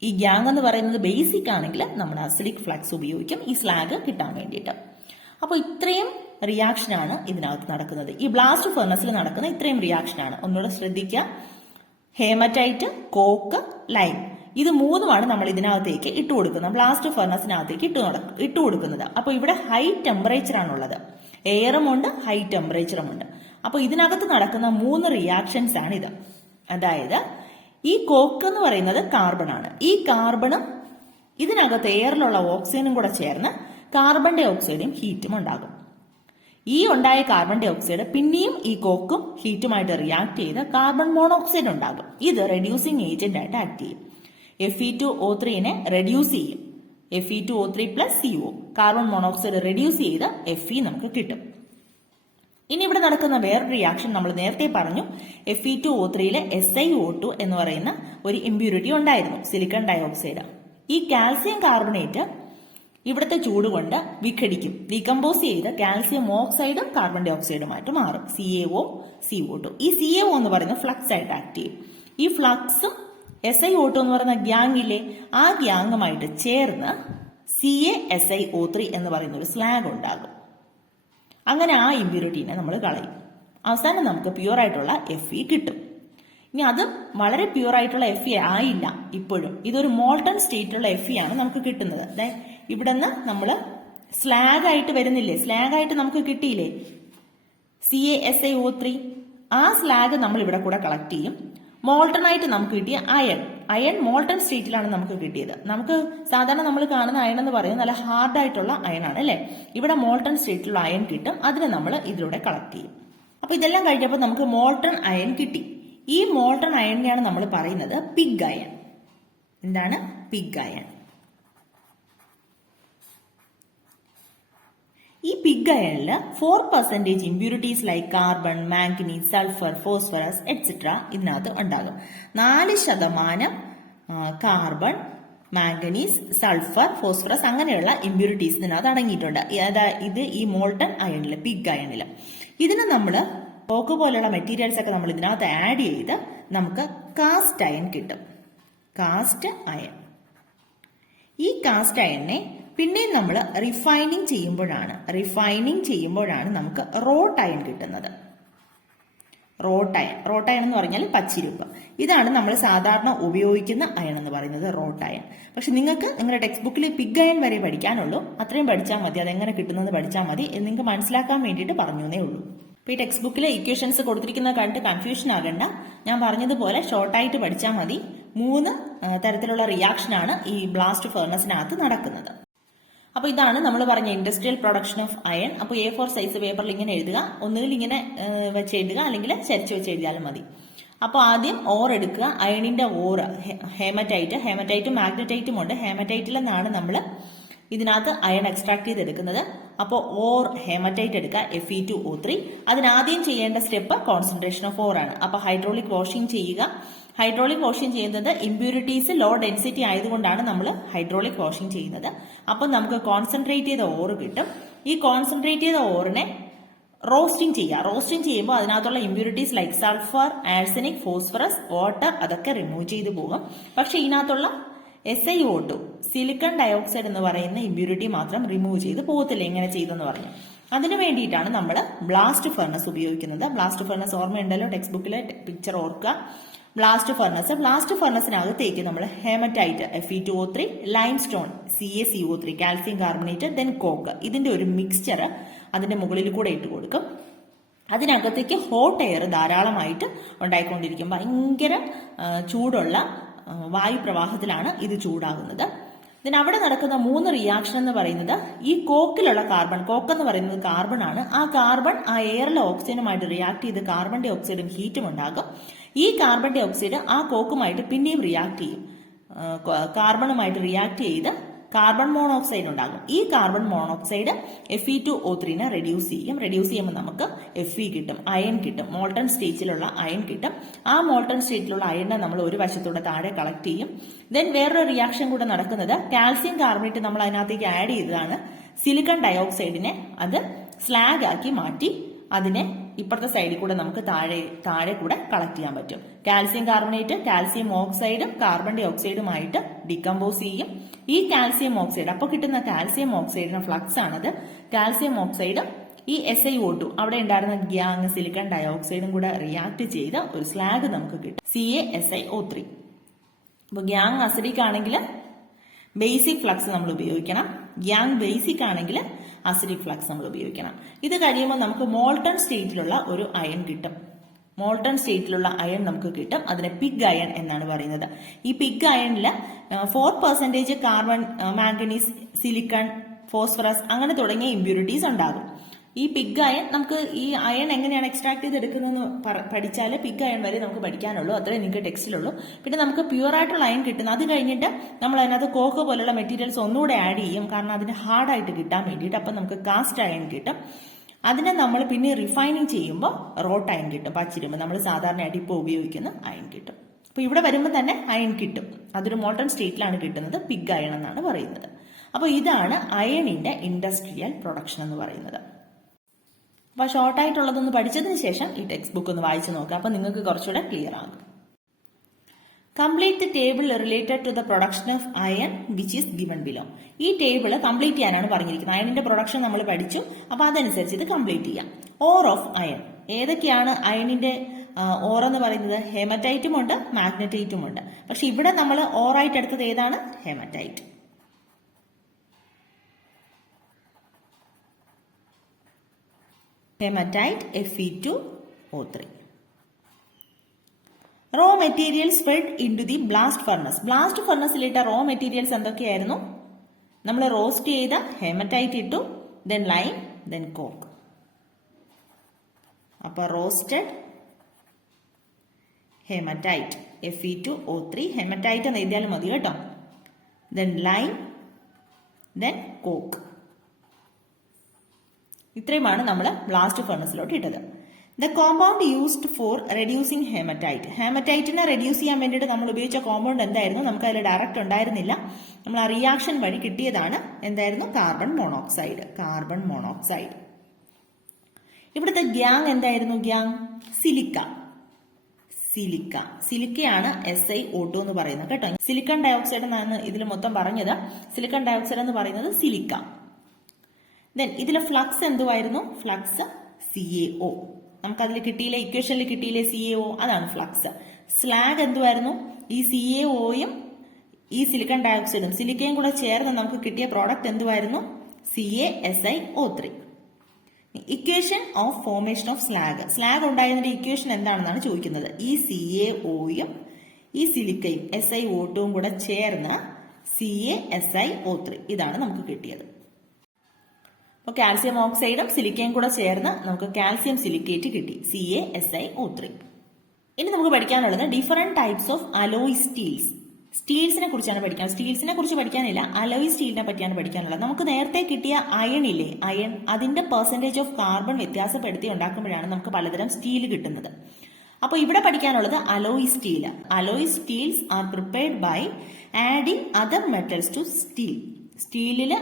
ഈ ഗ്യാങ് എന്ന് പറയുന്നത് ബേസിക് ആണെങ്കിൽ നമ്മൾ അസിഡിക് ഫ്ലക്സ് ഉപയോഗിക്കും ഈ സ്ലാഗ് കിട്ടാൻ വേണ്ടിയിട്ട്. അപ്പോൾ ഇത്രയും റിയാക്ഷനാണ് ഇതിനകത്ത് നടക്കുന്നത്. ഈ ബ്ലാസ്റ്റ് ഫർണസിൽ നടക്കുന്ന ഇത്രയും റിയാക്ഷനാണ്. ഒന്നുകൂടെ ശ്രദ്ധിക്കുക. ഹേമറ്റൈറ്റ്, കോക്ക്, ലൈം, ഇത് മൂന്നുമാണ് നമ്മൾ ഇതിനകത്തേക്ക് ഇട്ട് കൊടുക്കുന്നത്. ബ്ലാസ്റ്റ് ഫർണസിനകത്തേക്ക് ഇട്ട് കൊടുക്കുന്നത്. അപ്പോൾ ഇവിടെ ഹൈ ടെമ്പറേച്ചർ ആണുള്ളത്. എയറും ഉണ്ട്, ഹൈ ടെമ്പറേച്ചറും ഉണ്ട്. അപ്പോൾ ഇതിനകത്ത് നടക്കുന്ന 3 റിയാക്ഷൻസ് ആണ് ഇത്. അതായത് ഈ കോക്ക് എന്ന് പറയുന്നത് കാർബൺ ആണ്. ഈ കാർബണും ഇതിനകത്ത് എയറിലുള്ള ഓക്സിജനും കൂടെ ചേർന്ന് കാർബൺ ഡൈ ഓക്സൈഡും ഹീറ്റും ഉണ്ടാകും. ഈ ഉണ്ടായ കാർബൺ ഡൈ ഓക്സൈഡ് പിന്നെയും ഈ കോക്കും ഹീറ്റുമായിട്ട് റിയാക്ട് ചെയ്ത് കാർബൺ മോണോക്സൈഡ് ഉണ്ടാകും. ഇത് റെഡ്യൂസിങ് ഏജന്റ് ആയിട്ട് ആക്ട് ചെയ്യും. Fe2O3നെ റെഡ്യൂസ് ചെയ്യും. Fe2O3 + CO carbon monoxide reduce ചെയ്ത് Fe നമുക്ക് കിട്ടും. ഇനി ഇവിടെ നടക്കുന്ന വേറൊരു റിയാക്ഷൻ നമ്മൾ നേരത്തെ പറഞ്ഞു. Fe2O3യിലെ SiO2 എന്ന് പറയുന്ന ഒരു ഇമ്പ്യൂരിറ്റി ഉണ്ടായിരുന്നു, സിലിക്കൺ ഡയോക്സൈഡ്. ഈ കാൽസ്യം കാർബണേറ്റ് ഇവിടുത്തെ ചൂട് കൊണ്ട് വിഘടിക്കും, ഡീകമ്പോസ് ചെയ്ത് കാൽസ്യം ഓക്സൈഡും കാർബൺ ഡൈ ഓക്സൈഡുമായിട്ട് മാറും, CaO CO2. ഈ CaO എന്ന് പറയുന്നത് ഫ്ലക്സ് ആയിട്ട് ആക്ട് ചെയ്യും. ഈ ഫ്ലക്സും SiO2 എന്ന് പറയുന്ന ഗ്യാങ്ങിലെ ആ ഗ്യാങ്ങുമായിട്ട് ചേർന്ന് CaSiO3 എന്ന് പറയുന്ന ഒരു സ്ലാഗ് ഉണ്ടാകും. അങ്ങനെ ആ ഇമ്പ്യൂരിറ്റീനെ നമ്മൾ കളയും. അവസാനം നമുക്ക് പ്യൂർ ആയിട്ടുള്ള Fe കിട്ടും. ഇനി അത് വളരെ പ്യൂർ ആയിട്ടുള്ള Fe ആയില്ല ഇപ്പോഴും. ഇതൊരു മോൾട്ടൺ സ്റ്റേറ്റിലുള്ള Fe ആണ് നമുക്ക് കിട്ടുന്നത്. ഇവിടെ നിന്ന് നമ്മൾ സ്ലാഗ് ആയിട്ട് വരുന്നില്ലേ, സ്ലാഗ് ആയിട്ട് നമുക്ക് കിട്ടിയില്ലേ CaSiO3, ആ സ്ലാഗ് നമ്മൾ ഇവിടെ കൂടെ കളക്ട് ചെയ്യും. മോൾട്ടൺ ആയിട്ട് നമുക്ക് കിട്ടിയ അയൺ മോൾട്ടൺ സ്റ്റേറ്റിലാണ് നമുക്ക് കിട്ടിയത്. നമുക്ക് സാധാരണ നമ്മൾ കാണുന്ന അയൺ എന്ന് പറയുന്നത് നല്ല ഹാർഡ് ആയിട്ടുള്ള അയൺ ആണ് അല്ലെ. ഇവിടെ മോൾട്ടൺ സ്റ്റേറ്റിലുള്ള അയൺ കിട്ടും. അതിനെ നമ്മൾ ഇതിലൂടെ കളക്ട് ചെയ്യും. അപ്പൊ ഇതെല്ലാം കഴിഞ്ഞപ്പോൾ നമുക്ക് മോൾട്ടൺ അയൺ കിട്ടി. ഈ മോൾട്ടൺ അയണിനെയാണ് നമ്മൾ പറയുന്നത് പിഗ് അയൺ. എന്താണ് പിഗ് അയൺ? ഈ പിഗ് അയണില് 4% impurities like carbon, manganese, sulphur, phosphorus etcetera ഇതിനകത്ത് ഉണ്ടാകും. 4% കാർബൺ, മാംഗനീസ്, സൾഫർ, ഫോസ്ഫറസ് അങ്ങനെയുള്ള ഇമ്പ്യൂരിറ്റീസ് ഇതിനകത്ത് അടങ്ങിയിട്ടുണ്ട്. ഇത് ഈ മോൾട്ടൺ അയണില്, പിഗ് അയണില്. ഇതിന് നമ്മൾ കോക്ക് പോലെയുള്ള മെറ്റീരിയൽസ് ഒക്കെ നമ്മൾ ഇതിനകത്ത് ആഡ് ചെയ്ത് നമുക്ക് കാസ്റ്റ് അയൺ കിട്ടും. Cast iron. ഈ കാസ്റ്റ് അയണിനെ പിന്നെയും നമ്മൾ റിഫൈനിങ് ചെയ്യുമ്പോഴാണ് നമുക്ക് റോട്ട് അയൺ കിട്ടുന്നത്. റോട്ട് അയൺ എന്ന് പറഞ്ഞാൽ പച്ചിരുപ്പ്. ഇതാണ് നമ്മൾ സാധാരണ ഉപയോഗിക്കുന്ന അയൺ എന്ന് പറയുന്നത്, റോട്ട് അയൺ. പക്ഷെ നിങ്ങൾക്ക് നിങ്ങളുടെ ടെക്സ്റ്റ് ബുക്കിൽ പിഗ് അയൺ വരെ പഠിക്കാനുള്ളൂ. അത്രയും പഠിച്ചാൽ മതി. അതെങ്ങനെ കിട്ടുന്നത് പഠിച്ചാൽ മതി. നിങ്ങൾക്ക് മനസ്സിലാക്കാൻ വേണ്ടിയിട്ട് പറഞ്ഞേ ഉള്ളൂ. ഇപ്പൊ ഈ ടെക്സ്റ്റ് ബുക്കിലെ ഇക്വേഷൻസ് കൊടുത്തിരിക്കുന്നത് കണ്ടിട്ട് കൺഫ്യൂഷൻ ആകണ്ട. ഞാൻ പറഞ്ഞതുപോലെ ഷോർട്ടായിട്ട് പഠിച്ചാൽ മതി. 3 തരത്തിലുള്ള റിയാക്ഷൻ ആണ് ഈ ബ്ലാസ്റ്റ് ഫർണസിനകത്ത് നടക്കുന്നത്. അപ്പൊ ഇതാണ് നമ്മൾ പറഞ്ഞ ഇൻഡസ്ട്രിയൽ പ്രൊഡക്ഷൻ ഓഫ് അയൺ. അപ്പോൾ A4 സൈസ് പേപ്പറിൽ ഇങ്ങനെ എഴുതുക. ഒന്നുകിൽ ഇങ്ങനെ വെച്ച് എഴുതുക, അല്ലെങ്കിൽ ചരിച്ച് വെച്ച് എഴുതിയാലും മതി. അപ്പോൾ ആദ്യം ഓർ എടുക്കുക. അയണിന്റെ ഓർ ഹേമറ്റൈറ്റും മാഗ്നറ്റൈറ്റും ഉണ്ട്. ഹേമറ്റൈറ്റിൽ നിന്നാണ് നമ്മൾ ഇതിനകത്ത് അയൺ എക്സ്ട്രാക്ട് ചെയ്തെടുക്കുന്നത്. അപ്പോൾ ഓർ ഹേമറ്റൈറ്റ് എടുക്കുക, Fe2O3. അതിനാദ്യം ചെയ്യേണ്ട സ്റ്റെപ്പ് കോൺസെൻട്രേഷൻ ഓഫ് ഓർ ആണ്. അപ്പോൾ ഹൈഡ്രോളിക് വാഷിംഗ് ചെയ്യുക. ഹൈഡ്രോളിക് വാഷിംഗ് ചെയ്യുന്നത് ഇമ്പ്യൂരിറ്റീസ് ലോ ഡെൻസിറ്റി ആയതുകൊണ്ടാണ് നമ്മൾ ഹൈഡ്രോളിക് വാഷിംഗ് ചെയ്യുന്നത്. അപ്പം നമുക്ക് കോൺസെൻട്രേറ്റ് ചെയ്ത ഓർ കിട്ടും. ഈ കോൺസെൻട്രേറ്റ് ചെയ്ത ഓറിനെ റോസ്റ്റിംഗ് ചെയ്യുക. റോസ്റ്റിംഗ് ചെയ്യുമ്പോൾ അതിനകത്തുള്ള impurities like sulphur, arsenic, phosphorus, water അതൊക്കെ റിമൂവ് ചെയ്തു പോകും. പക്ഷെ ഇതിനകത്തുള്ള SiO2 സിലിക്കൺ ഡയോക്സൈഡ് എന്ന് പറയുന്ന ഇമ്പ്യൂരിറ്റി മാത്രം റിമൂവ് ചെയ്ത് പോകത്തില്ല. എങ്ങനെ ചെയ്തെന്ന് പറഞ്ഞു. അതിനു വേണ്ടിയിട്ടാണ് നമ്മൾ ബ്ലാസ്റ്റ് ഫർണസ് ഉപയോഗിക്കുന്നത്. ബ്ലാസ്റ്റ് ഫർണസ് ഓർമ്മയുണ്ടല്ലോ, ടെക്സ്റ്റ് ബുക്കിലെ പിക്ചർ ഓർക്കുക. ബ്ലാസ്റ്റ് ഫർണസിനകത്തേക്ക് നമ്മൾ haematite Fe2O3, limestone CaCO3, calcium carbonate, then coke, ഇതിന്റെ ഒരു മിക്സ്ചർ അതിന്റെ മുകളിൽ കൂടെ ഇട്ട് കൊടുക്കും. അതിനകത്തേക്ക് ഹോട്ട് എയർ ധാരാളമായിട്ട് ഉണ്ടായിക്കൊണ്ടിരിക്കും. ഭയങ്കര ചൂടുള്ള വായുപ്രവാഹത്തിലാണ് ഇത് ചൂടാകുന്നത്. ഇതിന് അവിടെ നടക്കുന്ന 3 റിയാക്ഷൻ എന്ന് പറയുന്നത് ഈ കോക്കിലുള്ള കോക്ക് എന്ന് പറയുന്നത് കാർബൺ ആണ്. ആ കാർബൺ ആ എയറിലെ ഓക്സിജനുമായിട്ട് റിയാക്ട് ചെയ്ത് കാർബൺ ഡൈ ഓക്സൈഡും ഹീറ്റും ഉണ്ടാകും. ഈ കാർബൺ ഡൈ ഓക്സൈഡ് ആ കോക്കുമായിട്ട് പിന്നെയും റിയാക്ട് ചെയ്യും. കാർബണുമായിട്ട് റിയാക്ട് ചെയ്ത് കാർബൺ മോണോക്സൈഡ് ഉണ്ടാകും. ഈ കാർബൺ മോണോക്സൈഡ് Fe2O3 റെഡ്യൂസ് ചെയ്യും. റെഡ്യൂസ് ചെയ്യുമ്പോൾ നമുക്ക് Fe കിട്ടും, അയൺ കിട്ടും, മോൾട്ടൺ സ്റ്റേറ്റിലുള്ള അയൺ കിട്ടും. ആ മോൾട്ടൺ സ്റ്റേറ്റിലുള്ള അയണിനെ നമ്മൾ ഒരു വശത്തൂടെ താഴെ കളക്ട് ചെയ്യും. ദെൻ വേറൊരു റിയാക്ഷൻ കൂടെ നടക്കുന്നത്, കാൽസ്യം കാർബണേറ്റ് നമ്മൾ അതിനകത്തേക്ക് ആഡ് ചെയ്തതാണ്. സിലിക്കൺ ഡയോക്സൈഡിനെ അത് സ്ലാഗ് ആക്കി മാറ്റി അതിനെ ഇപ്പുറത്തെ സൈഡിൽ കൂടെ നമുക്ക് താഴെ കൂടെ കളക്ട് ചെയ്യാൻ പറ്റും. കാൽസ്യം കാർബണേറ്റ് കാൽസ്യം ഓക്സൈഡും കാർബൺ ഡൈ ഓക്സൈഡുമായിട്ട് ഡികമ്പോസ് ചെയ്യും. ഈ കാൽസ്യം ഓക്സൈഡ് അപ്പോൾ കിട്ടുന്ന കാൽസ്യം ഓക്സൈഡിന് ഫ്ലക്സ് ആണത്. കാൽസ്യം ഓക്സൈഡ് ഈ SiO2 അവിടെ ഉണ്ടായിരുന്ന ഗ്യാങ് സിലിക്കൺ ഡയോക്സൈഡും കൂടെ റിയാക്ട് ചെയ്ത് ഒരു സ്ലാഗ് നമുക്ക് കിട്ടും, CaSiO3. അപ്പൊ ഗ്യാങ് അസിഡിക് ആണെങ്കിൽ ബേസിക് ഫ്ലക്സ് നമ്മൾ ഉപയോഗിക്കണം, ഗ്യാങ് ബേസിക് ആണെങ്കിൽ അസിഡിക് ഫ്ലക്സ് നമ്മൾ ഉപയോഗിക്കണം. ഇത് കഴിയുമ്പോൾ നമുക്ക് മോൾട്ടൺ സ്റ്റേറ്റിലുള്ള ഒരു അയൺ കിട്ടും. മോൾട്ടൺ സ്റ്റേറ്റിലുള്ള അയൺ നമുക്ക് കിട്ടും. അതിനെ പിഗ് അയൺ എന്നാണ് പറയുന്നത്. ഈ പിഗ് അയണിൽ 4% കാർബൺ, മാംഗനീസ്, സിലിക്കൺ, ഫോസ്ഫറസ് അങ്ങനെ തുടങ്ങിയ ഇമ്പ്യൂരിറ്റീസ് ഉണ്ടാകും. ഈ പിഗ് അയൺ നമുക്ക് ഈ അയൺ എങ്ങനെയാണ് എക്സ്ട്രാക്ട് ചെയ്തെടുക്കുന്നതെന്ന് പഠിച്ചാൽ പിഗ് അയൺ വരെ നമുക്ക് പഠിക്കാനുള്ളൂ, അത്രേ നിങ്ങൾക്ക് ടെക്സ്റ്റിലുള്ളൂ. പിന്നെ നമുക്ക് പ്യുവർ ആയിട്ടുള്ള അയൺ കിട്ടുന്നത് അത് കഴിഞ്ഞിട്ട് നമ്മൾ അതിനകത്ത് കോക്കോ പോലുള്ള മെറ്റീരിയൽസ് ഒന്നുകൂടെ ആഡ് ചെയ്യും, കാരണം അതിന് ഹാർഡായിട്ട് കിട്ടാൻ വേണ്ടിയിട്ട്. അപ്പം നമുക്ക് കാസ്റ്റ് അയൺ കിട്ടും. അതിനെ നമ്മൾ പിന്നെ റിഫൈനിങ് ചെയ്യുമ്പോൾ റോട്ട് അയൺ കിട്ടും, പച്ചിരുമ്പ് നമ്മൾ സാധാരണയായിട്ട് ഇപ്പോൾ ഉപയോഗിക്കുന്ന അയൺ കിട്ടും. അപ്പോൾ ഇവിടെ വരുമ്പോൾ തന്നെ അയൺ കിട്ടും. അതൊരു മോൾട്ടൺ സ്റ്റേറ്റിലാണ് കിട്ടുന്നത്, പിഗ് അയൺ എന്നാണ് പറയുന്നത്. അപ്പോൾ ഇതാണ് അയണിന്റെ ഇൻഡസ്ട്രിയൽ പ്രൊഡക്ഷൻ എന്ന് പറയുന്നത്. അപ്പോൾ ഷോർട്ടായിട്ടുള്ളതൊന്ന് പഠിച്ചതിന് ശേഷം ഈ ടെക്സ്റ്റ് ബുക്ക് ഒന്ന് വായിച്ചു നോക്കുക, അപ്പോൾ നിങ്ങൾക്ക് കുറച്ചുകൂടെ ക്ലിയർ ആകും. Complete the table related to the production of iron which is given below. ഈ ടേബിൾ കംപ്ലീറ്റ് ചെയ്യാനാണ് പറഞ്ഞിരിക്കുന്നത്. അയണിന്റെ പ്രൊഡക്ഷൻ നമ്മൾ പഠിച്ചു, അപ്പോൾ അതനുസരിച്ച് ഇത് കംപ്ലീറ്റ് ചെയ്യാം. ഓർ ഓഫ് അയൺ, ഏതൊക്കെയാണ് അയണിന്റെ ഓർ എന്ന് പറയുന്നത്? ഹെമറ്റൈറ്റും ഉണ്ട്, മാഗ്നറ്റൈറ്റും ഉണ്ട്. പക്ഷെ ഇവിടെ നമ്മൾ ഓറായിട്ട് എടുത്തത് ഏതാണ്? Haematite. Haematite Fe2O3. Raw materials fed into the blast furnace. Blast ഫർണസിലിട്ട റോ മെറ്റീരിയൽസ് എന്തൊക്കെയായിരുന്നു? നമ്മൾ റോസ്റ്റ് ചെയ്ത ഹെമറ്റൈറ്റ് ഇട്ടു, ദെൻ ലൈം, ദെൻ കോക്ക്. അപ്പൊ റോസ്റ്റഡ് ഹെമറ്റൈറ്റ് Fe2O3, ഹെമറ്റൈറ്റ് എന്ന് എഴുതിയാലും മതി കേട്ടോ. Then lime, then coke. ഇത്രയുമാണ് നമ്മൾ ബ്ലാസ്റ്റ് ഫർണസിലോട്ട് ഇട്ടത്. The compound used for reducing haematite. ഹെമറ്റൈറ്റിനെ റെഡ്യൂസ് ചെയ്യാൻ വേണ്ടിയിട്ട് നമ്മൾ ഉപയോഗിച്ച കോമ്പൗണ്ട് എന്തായിരുന്നു? നമുക്ക് അതിൽ ഡയറക്റ്റ് ഉണ്ടായിരുന്നില്ല, നമ്മൾ ആ റിയാക്ഷൻ വഴി കിട്ടിയതാണ്. എന്തായിരുന്നു? Carbon monoxide. Carbon monoxide. ഇവിടുത്തെ ഗ്യാങ് എന്തായിരുന്നു? Gang silica. സിലിക്ക. സിലിക്കയാണ് SiO2 എന്ന് പറയുന്നത് കേട്ടോ. സിലിക്കൺ ഡയോക്സൈഡ് എന്നാണ് ഇതിൽ മൊത്തം പറഞ്ഞത്. സിലിക്കൺ ഡയോക്സൈഡ് എന്ന് പറയുന്നത് സിലിക്ക. ദെൻ ഇതിലെ ഫ്ലക്സ് എന്തുവായിരുന്നു? Flux CaO. നമുക്ക് അതിൽ കിട്ടിയില്ലേ, ഇക്വേഷനിൽ കിട്ടിയില്ലേ CaO, അതാണ് ഫ്ലക്സ്. സ്ലാഗ് എന്തുവായിരുന്നു? ഈ CaOയും ഈ സിലിക്കൺ ഡയോക്സൈഡും സിലിക്കയും കൂടെ ചേർന്ന് നമുക്ക് കിട്ടിയ പ്രോഡക്റ്റ് എന്തുവായിരുന്നു? CaSiO3. Equation of formation of slag. Slag ഉണ്ടായതിന്റെ ഇക്വേഷൻ എന്താണെന്നാണ് ചോദിക്കുന്നത്. ഈ CaOയും ഈ സിലിക്കയും SiO2വും കൂടെ ചേർന്ന് CaSiO3, ഇതാണ് നമുക്ക് കിട്ടിയത്. അപ്പോൾ കാൽസ്യം ഓക്സൈഡും സിലിക്കയും കൂടെ ചേർന്ന് നമുക്ക് കാൽസ്യം സിലിക്കേറ്റ് കിട്ടി, CaSiO3. ഇനി നമുക്ക് പഠിക്കാനുള്ളത് different types of alloy steels. സ്റ്റീൽസിനെ കുറിച്ചാണ് പഠിക്കാൻ. സ്റ്റീൽസിനെ കുറിച്ച് പഠിക്കാനില്ല, അലോയ് സ്റ്റീലിനെ പറ്റിയാണ് പഠിക്കാനുള്ളത്. നമുക്ക് നേരത്തെ കിട്ടിയ അയൺ ഇല്ലേ, അയൺ, അതിന്റെ പെർസെന്റേജ് ഓഫ് കാർബൺ വ്യത്യാസപ്പെടുത്തി ഉണ്ടാക്കുമ്പോഴാണ് നമുക്ക് പലതരം സ്റ്റീൽ കിട്ടുന്നത്. അപ്പോൾ ഇവിടെ പഠിക്കാനുള്ളത് alloy steel. Alloy steels are prepared by adding other metals to steel. സ്റ്റീലില്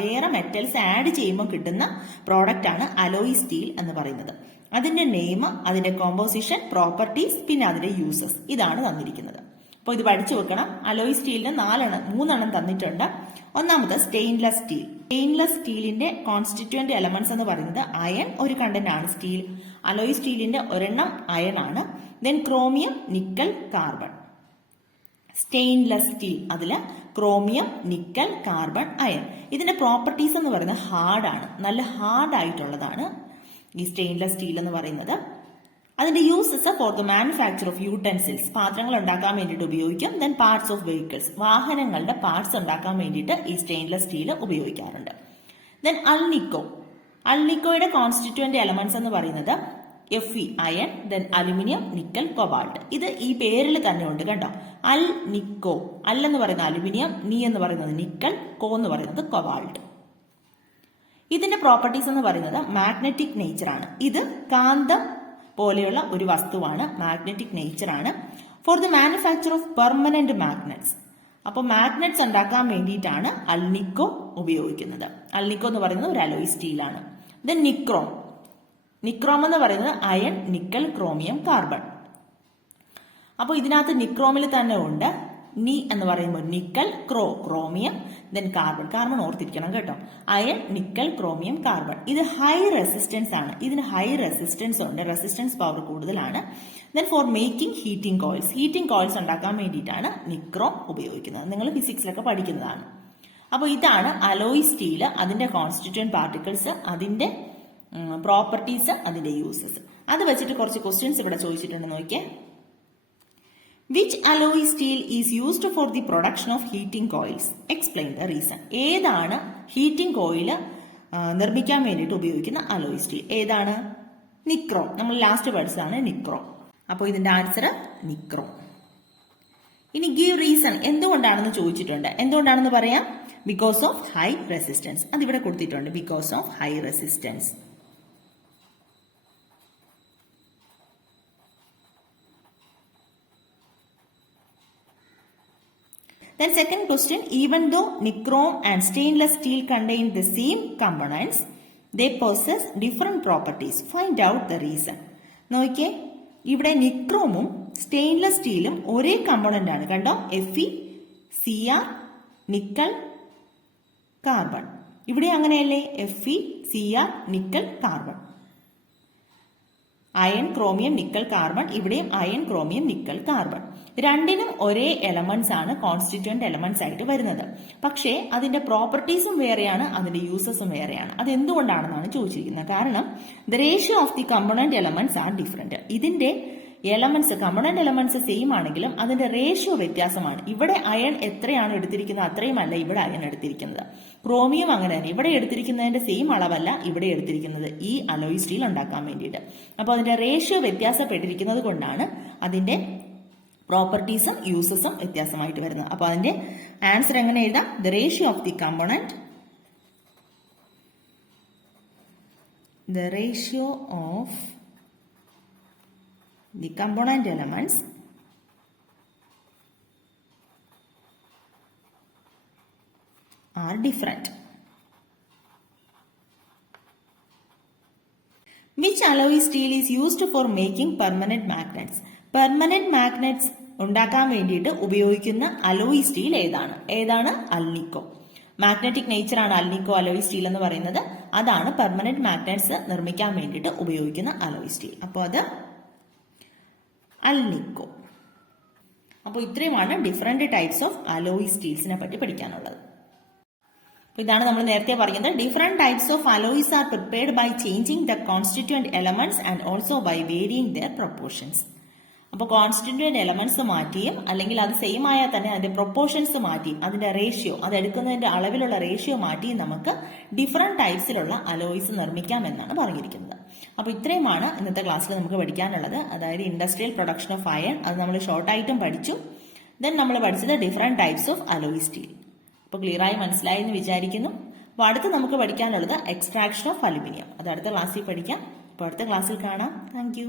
വേറെ മെറ്റൽസ് ആഡ് ചെയ്യുമ്പോൾ കിട്ടുന്ന പ്രോഡക്റ്റ് ആണ് അലോയ് സ്റ്റീൽ എന്ന് പറയുന്നത്. അതിന്റെ നെയിം, അതിന്റെ കോമ്പോസിഷൻ, പ്രോപ്പർട്ടീസ്, പിന്നെ അതിന്റെ യൂസസ്, ഇതാണ് തന്നിരിക്കുന്നത്. അപ്പോൾ ഇത് പഠിച്ചു വെക്കണം. അലോയ് സ്റ്റീലിന് 3 തന്നിട്ടുണ്ട്. ഒന്നാമത് സ്റ്റെയിൻലെസ് സ്റ്റീൽ. സ്റ്റെയിൻലെസ് സ്റ്റീലിന്റെ കോൺസ്റ്റിറ്റ്യൂന്റ് എലമെന്റ്സ് എന്ന് പറയുന്നത് അയൺ ഒരു കണ്ടന്റ് ആണ് സ്റ്റീൽ. അലോയ് സ്റ്റീലിന്റെ ഒരെണ്ണം അയൺ ആണ്. Then chromium, nickel, carbon. Stainless steel, അതിൽ ക്രോമിയം, നിക്കൽ, കാർബൺ, അയൺ. ഇതിന്റെ പ്രോപ്പർട്ടീസ് എന്ന് പറയുന്നത് ഹാർഡാണ്, നല്ല ഹാർഡ് ആയിട്ടുള്ളതാണ് ഈ സ്റ്റെയിൻലെസ് സ്റ്റീൽ എന്ന് പറയുന്നത്. അതിന്റെ uses for the manufacture of utensils, പാത്രങ്ങൾ ഉണ്ടാക്കാൻ വേണ്ടിയിട്ട് ഉപയോഗിക്കും. ദെൻ പാർട്സ് ഓഫ് വെഹിക്കിൾസ്, വാഹനങ്ങളുടെ പാർട്സ് ഉണ്ടാക്കാൻ വേണ്ടിയിട്ട് ഈ സ്റ്റെയിൻലെസ് സ്റ്റീൽ ഉപയോഗിക്കാറുണ്ട്. ദെൻ അൾനിക്കോ. അൾനിക്കോയുടെ കോൺസ്റ്റിറ്റ്യൂന്റ് എലമെന്റ്സ് എന്ന് പറയുന്നത് Fe iron, then aluminium, nickel, cobalt. ഇത് ഈ പേരിൽ തന്നെ ഉണ്ട് കണ്ടോ. അൽ നിക്കോ, അൽ എന്ന് പറയുന്നത് അലുമിനിയം, നീ എന്ന് പറയുന്നത് നിക്കൽ, കോ എന്ന് പറയുന്നത് കൊബാൾട്ട്. ഇതിന്റെ പ്രോപ്പർട്ടീസ് എന്ന് പറയുന്നത് മാഗ്നറ്റിക് നേച്ചർ ആണ്. ഇത് കാന്തം പോലെയുള്ള ഒരു വസ്തുവാണ്, മാഗ്നറ്റിക് നേച്ചർ ആണ്. For the manufacture of permanent magnets, അപ്പോൾ മാഗ്നറ്റ്സ് ഉണ്ടാക്കാൻ വേണ്ടിയിട്ടാണ് അൽനിക്കോ ഉപയോഗിക്കുന്നത്. അൽനിക്കോ എന്ന് പറയുന്നത് ഒരു അലോയ് സ്റ്റീലാണ്. ദെൻ നിക്രോം, നിക്രോം എന്ന് പറയുന്നത് അയൺ, നിക്കൽ, ക്രോമിയം, കാർബൺ. അപ്പോൾ ഇതിനകത്ത് നിക്രോമിൽ തന്നെ ഉണ്ട് നീ എന്ന് പറയുമ്പോൾ nickel, chromium, then carbon. Carbon ഓർത്തിരിക്കണം കേട്ടോ. Iron, nickel, chromium, carbon. ഇത് ഹൈ റെസിസ്റ്റൻസ് ആണ്. ഇതിന് ഹൈ റെസിസ്റ്റൻസ് ഉണ്ട്, റെസിസ്റ്റൻസ് പവർ കൂടുതലാണ്. Then for making heating coils, heating coils ഉണ്ടാക്കാൻ വേണ്ടിയിട്ടാണ് നിക്രോം ഉപയോഗിക്കുന്നത്. നിങ്ങൾ ഫിസിക്സിലൊക്കെ പഠിക്കുന്നതാണ്. അപ്പോൾ ഇതാണ് അലോയ് സ്റ്റീൽ, അതിന്റെ കോൺസ്റ്റിറ്റ്യൂന്റ് പാർട്ടിക്കിൾസ്, അതിന്റെ പ്രോപ്പർട്ടീസ്, അതിന്റെ യൂസസ്. അത് വെച്ചിട്ട് കുറച്ച് ക്വസ്റ്റ്യൻസ് ഇവിടെ ചോദിച്ചിട്ടുണ്ട്, നോക്കിയേ. Which alloy steel is used for the production of heating coils? Explain the reason. ഏതാണ് ഹീറ്റിംഗ് കോയിൽ നിർമ്മിക്കാൻ വേണ്ടിയിട്ട് ഉപയോഗിക്കുന്ന അലോയ് സ്റ്റീൽ? ഏതാണ്? നിക്രോം. നമ്മൾ ലാസ്റ്റ് പഠിച്ചതാണ് നിക്രോം. അപ്പോൾ ഇതിന്റെ ആൻസർ നിക്രോം. ഇനി ഗീവ് റീസൺ, എന്തുകൊണ്ടാണെന്ന് ചോദിച്ചിട്ടുണ്ട്. എന്തുകൊണ്ടാണെന്ന് പറയാം. Because of high resistance. അതിവിടെ കൊടുത്തിട്ടുണ്ട്, because of high resistance. Then second question, even though nichrome and stainless steel contain the same components, they possess different properties. Find out the reason. നോക്കിയേ, ഇവിടെ നിക്രോമും stainless സ്റ്റീലും ഒരേ component ആണ് കണ്ടോ. Fe, Cr, nickel, carbon. ഇവിടെ അങ്ങനെയല്ലേ, Fe, Cr, nickel, carbon. Iron, chromium, nickel, carbon. ഇവിടെയും iron, chromium, nickel, carbon. രണ്ടിനും ഒരേ എലമെന്റ്സ് ആണ് കോൺസ്റ്റിറ്റ്യൂന്റ് എലമെന്റ്സ് ആയിട്ട് വരുന്നത്. പക്ഷേ അതിന്റെ പ്രോപ്പർട്ടീസും വേറെയാണ്, അതിന്റെ യൂസസും വേറെയാണ്. അത് എന്തുകൊണ്ടാണെന്നാണ് ചോദിച്ചിരിക്കുന്നത്. കാരണം the ratio of the component elements are different. ഇതിന്റെ എലമെന്റ്സ്, കമ്പോണന്റ് എലമെന്റ്സ് സെയിം ആണെങ്കിലും അതിന്റെ റേഷ്യോ വ്യത്യാസമാണ്. ഇവിടെ അയൺ എത്രയാണ് എടുത്തിരിക്കുന്നത് അത്രയും അല്ല ഇവിടെ അയൺ എടുത്തിരിക്കുന്നത്. ക്രോമിയം അങ്ങനെ തന്നെ, ഇവിടെ എടുത്തിരിക്കുന്നതിന്റെ സെയിം അളവല്ല ഇവിടെ എടുത്തിരിക്കുന്നത് ഈ അലോയ് സ്റ്റീൽ ഉണ്ടാക്കാൻ വേണ്ടിയിട്ട്. അപ്പോൾ അതിന്റെ റേഷ്യോ വ്യത്യാസപ്പെട്ടിരിക്കുന്നത് കൊണ്ടാണ് അതിന്റെ പ്രോപ്പർട്ടീസും യൂസസും വ്യത്യാസമായിട്ട് വരുന്നത്. അപ്പോൾ അതിന്റെ ആൻസർ എങ്ങനെ എഴുതാം? The ratio of the component, the ratio of the component elements are different. Which alloy steel is used for making permanent magnets? Permanent magnets ഉണ്ടാക്കാൻ വേണ്ടിയിട്ട് ഉപയോഗിക്കുന്ന അലോയ് സ്റ്റീൽ ഏതാണ്? ഏതാണ്? അൽനിക്കോ. മാഗ്നറ്റിക് നേച്ചർ ആണ് അൽനിക്കോ അലോയ് സ്റ്റീൽ എന്ന് പറയുന്നത്. അതാണ് permanent magnets നിർമ്മിക്കാൻ വേണ്ടിയിട്ട് ഉപയോഗിക്കുന്ന അലോയ് സ്റ്റീൽ. അപ്പോൾ അത് അൽനിക്കോ. അപ്പോൾ ഇത്രയുമാണ് ഡിഫറെന്റ് ടൈപ്സ് ഓഫ് അലോയ് സ്റ്റീൽസിനെ പറ്റി പഠിക്കാനുള്ളത്. ഇതാണ് നമ്മൾ നേരത്തെ പറയുന്നത്. Different types of alloys are prepared by changing the constituent elements and also by varying their proportions. അപ്പോൾ കോൺസ്റ്റിറ്റ്യൂന്റ് എലമെന്റ്സ് മാറ്റിയും അല്ലെങ്കിൽ അത് സെയിം ആയാൽ തന്നെ അതിന്റെ പ്രൊപ്പോർഷൻസ് മാറ്റിയും അതിന്റെ റേഷ്യോ, അത് എടുക്കുന്നതിന്റെ അളവിലുള്ള റേഷ്യോ മാറ്റിയും നമുക്ക് ഡിഫറെന്റ് ടൈപ്സിലുള്ള അലോയ്സ് നിർമ്മിക്കാം എന്നാണ് പറഞ്ഞിരിക്കുന്നത്. അപ്പോൾ ഇത്രയുമാണ് ഇന്നത്തെ ക്ലാസ്സിൽ നമുക്ക് പഠിക്കാനുള്ളത്. അതായത് ഇൻഡസ്ട്രിയൽ പ്രൊഡക്ഷൻ ഓഫ് അയൺ, അത് നമ്മൾ ഷോർട്ടായിട്ടും പഠിച്ചു. ദെൻ നമ്മൾ പഠിച്ചത് different types of alloy steel. അപ്പോൾ ക്ലിയറായി മനസ്സിലായി എന്ന് വിചാരിക്കുന്നു. അപ്പോൾ അടുത്ത് നമുക്ക് പഠിക്കാനുള്ളത് എക്സ്ട്രാക്ഷൻ ഓഫ് അലുമിനിയം. അത് അടുത്ത ക്ലാസ്സിൽ പഠിക്കാം. അപ്പോൾ അടുത്ത ക്ലാസ്സിൽ കാണാം. താങ്ക്